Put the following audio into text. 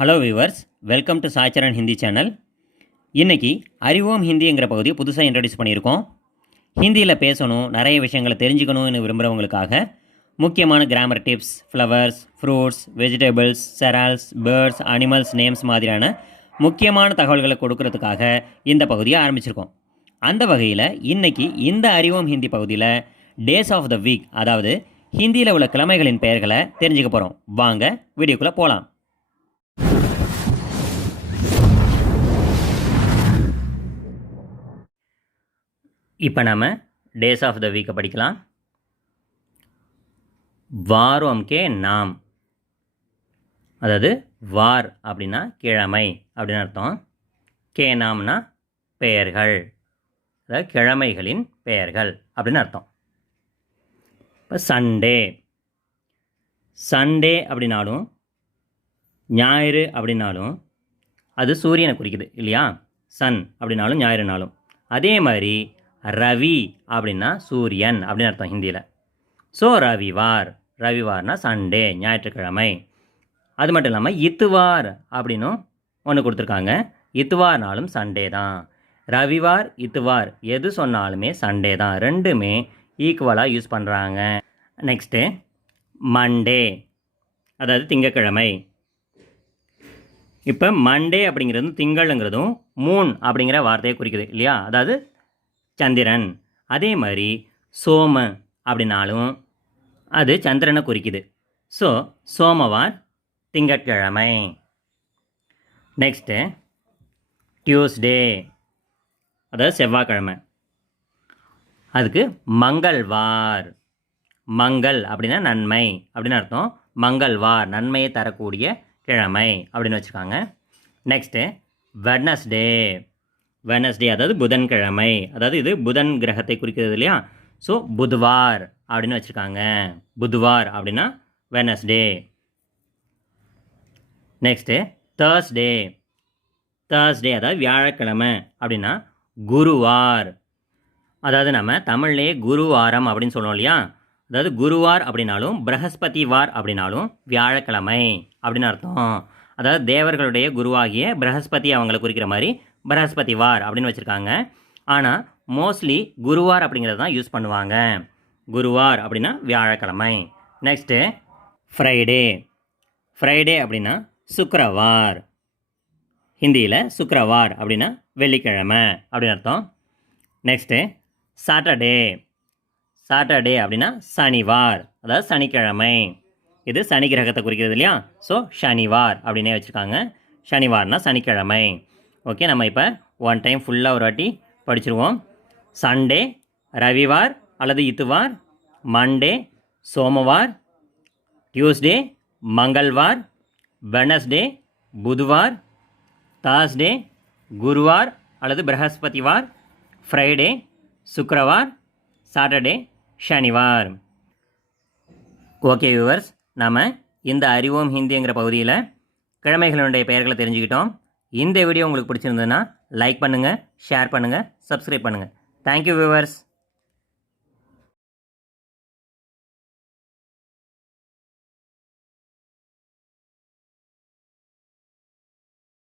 Hello viewers, welcome to Saicharan Hindi channel. இன்றைக்கி அறிவோம் ஹிந்திங்கிற பகுதியை புதுசாக இன்ட்ரடியூஸ் பண்ணியிருக்கோம். ஹிந்தியில் பேசணும், நிறைய விஷயங்களை தெரிஞ்சுக்கணும்னு விரும்புகிறவங்களுக்காக முக்கியமான grammar tips, flowers, fruits, vegetables, cereals, birds, animals names மாதிரியான முக்கியமான தகவல்களை கொடுக்கறதுக்காக இந்த பகுதியை ஆரம்பிச்சிருக்கோம். அந்த வகையில் இன்றைக்கி இந்த அறிவோம் ஹிந்தி பகுதியில் டேஸ் ஆஃப் த வீக், அதாவது ஹிந்தியில் உள்ள கிழமைகளின் பெயர்களை தெரிஞ்சுக்க போகிறோம். வாங்க வீடியோக்குள்ளே போகலாம். இப்போ நம்ம டேஸ் ஆஃப் த வீக்கை படிக்கலாம். வாரம் கே நாம், அதாவது வார் அப்படின்னா கிழமை அப்படின்னு அர்த்தம். கே நாம்னா பெயர்கள், அதாவது கிழமைகளின் பெயர்கள் அப்படின்னு அர்த்தம். இப்போ சண்டே, சண்டே அப்படின்னாலும் ஞாயிறு அப்படின்னாலும் அது சூரியனை குறிக்குது இல்லையா? சன் அப்படின்னாலும் ஞாயிறுனாலும். அதே மாதிரி ரவி அப்படின்னா சூரியன் அப்படின்னு அர்த்தம் ஹிந்தியில். ஸோ ரவிவார், ரவிவார்னா சண்டே, ஞாயிற்றுக்கிழமை. அது மட்டும் இல்லாமல் இத்துவார் அப்படின்னும் ஒன்று கொடுத்துருக்காங்க. இத்துவார்னாலும் சண்டே தான். ரவிவார், இத்துவார் எது சொன்னாலுமே சண்டே தான். ரெண்டுமே ஈக்குவலாக யூஸ் பண்ணுறாங்க. நெக்ஸ்ட்டு மண்டே, அதாவது திங்கக்கிழமை. இப்போ மண்டே அப்படிங்கிறதும் திங்கள்ங்கிறதும் மூன் அப்படிங்கிற வார்த்தையை குறிக்குது இல்லையா? அதாவது சந்திரன். அதே மாதிரி சோம அப்படின்னாலும் அது சந்திரனை குறிக்குது. ஸோ சோமவார் திங்கட்கிழமை. நெக்ஸ்ட்டு டியூஸ்டே, அதாவது செவ்வாய்க்கிழமை. அதுக்கு மங்கள்வார். மங்கள் அப்படின்னா நன்மை அப்படின்னு அர்த்தம். மங்கள்வார் நன்மையை தரக்கூடிய கிழமை அப்படின்னு வச்சுருக்காங்க. Next Wednesday. வெட்னஸ்டே அதாவது புதன்கிழமை, அதாவது இது புதன் கிரகத்தை குறிக்கிறது இல்லையா? ஸோ புதுவார் அப்படின்னு வச்சுருக்காங்க. புதுவார் அப்படின்னா வெட்னஸ்டே. Next Thursday. தேர்ஸ்டே அதாவது வியாழக்கிழமை அப்படின்னா குருவார். அதாவது நம்ம தமிழ்லேயே குருவாரம் அப்படின்னு சொல்லுவோம் இல்லையா? அதாவது குருவார் அப்படின்னாலும் பிரகஸ்பதி வார் அப்படின்னாலும் வியாழக்கிழமை அப்படின்னு அர்த்தம். அதாவது தேவர்களுடைய குருவாகிய பிரகஸ்பதி அவங்களை குறிக்கிற மாதிரி பிரகஸ்பதி வார் அப்படின்னு வச்சுருக்காங்க. ஆனால் மோஸ்ட்லி குருவார் அப்படிங்கிறது தான் யூஸ் பண்ணுவாங்க. குருவார் அப்படின்னா வியாழக்கிழமை. Next Friday. ஃப்ரைடே அப்படின்னா சுக்கிரவார். ஹிந்தியில் சுக்கிரவார் அப்படின்னா வெள்ளிக்கிழமை அப்படின்னு அர்த்தம். Next Saturday. சாட்டர்டே அப்படின்னா சனிவார், அதாவது சனிக்கிழமை. இது சனி கிரகத்தை குறிக்கிறது இல்லையா? ஸோ சனிவார் அப்படின்னே வச்சுருக்காங்க. சனிவார்னா சனிக்கிழமை. ஓகே, நம்ம இப்போ ஒன் டைம் ஃபுல்லாக ஒரு வாட்டி படிச்சிருவோம். சண்டே ரவிவார் அல்லது இத்துவார், மண்டே சோமவார், டியூஸ்டே மங்கள்வார், வெட்னஸ்டே புதுவார், தார்ஸ்டே குருவார் அல்லது பிரகஸ்பதிவார், Friday சுக்கிரவார், Saturday Shaniwar. Okay viewers, நாம் இந்த அறிவோம் ஹிந்திங்கிற பகுதியில் கிழமைகளுடைய பெயர்களை தெரிஞ்சுக்கிட்டோம். இந்த வீடியோ உங்களுக்கு பிடிச்சிருந்ததுன்னா லைக் பண்ணுங்கள், ஷேர் பண்ணுங்கள், சப்ஸ்கிரைப் பண்ணுங்கள். Thank you viewers.